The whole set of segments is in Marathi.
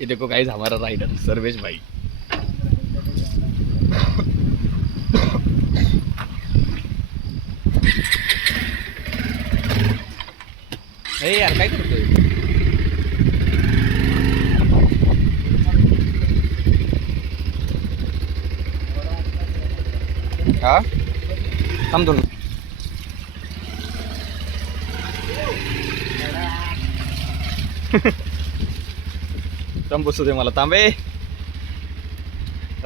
ये देखो गाइस हमारा राइडर सर्वेश भाई। हे यार काय करतोय? हा थांब दोन थांब बसू दे मला थांबे।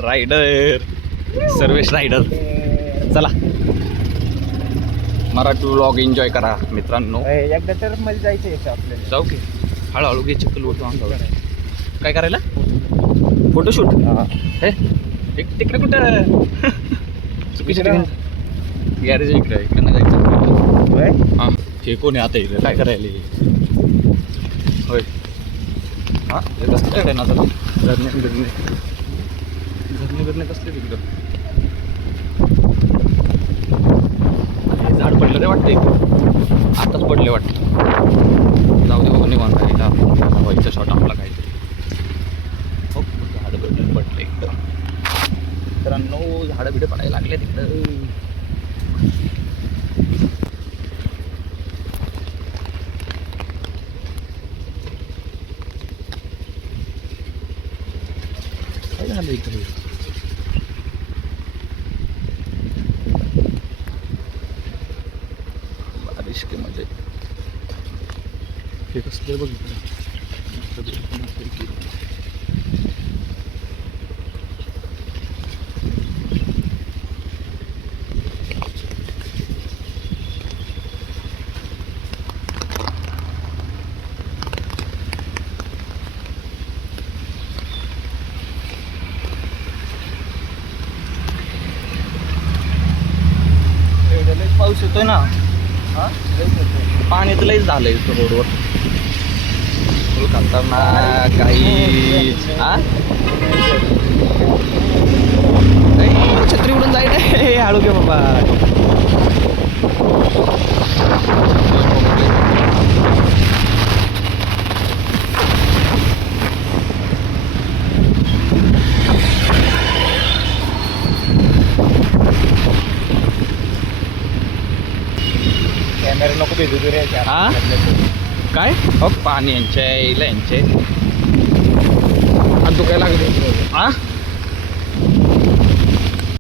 रायडर सर्वेश रायडर चला मराठी व्लॉग एन्जॉय करा मित्रांनो। एकदा तर मध्ये जायचं आपल्याला। जाऊ की हळूहळू घे चिखल उठू अंगावर। काय करायला? फोटोशूट? हे तिकडे कुठं चुकीच्या ठिकाणी गॅरेज इकडे इकडे नाही जायचं। हां हे कोणी आता इकडे काय करायला? होय हां हे कसं ना आता झरणे बिरणे कसले तिकडं? झाड पडलं रे वाटतं इकडं आताच पडले वाटतं। जाऊ दे बाबा निवांत राहिला व्हायचं शॉट आपला काहीतरी। हो झाडं बिडलं पडलं इकडं मित्रांनो झाडं बिडं पडायला लागले तिकडं। काय झालं इकडे? बारिश के मजे हे कसले बघ पाऊस येतोय ना। पाणी तर लईच झालंय रोडवर फुल खतरनाक काही। छत्री उडून जाईल हळू घे बाबा। कॅमेरा नको भेटू रे। हा काय हो पाणी यांचे यांचे हात दुखायला लागले। हा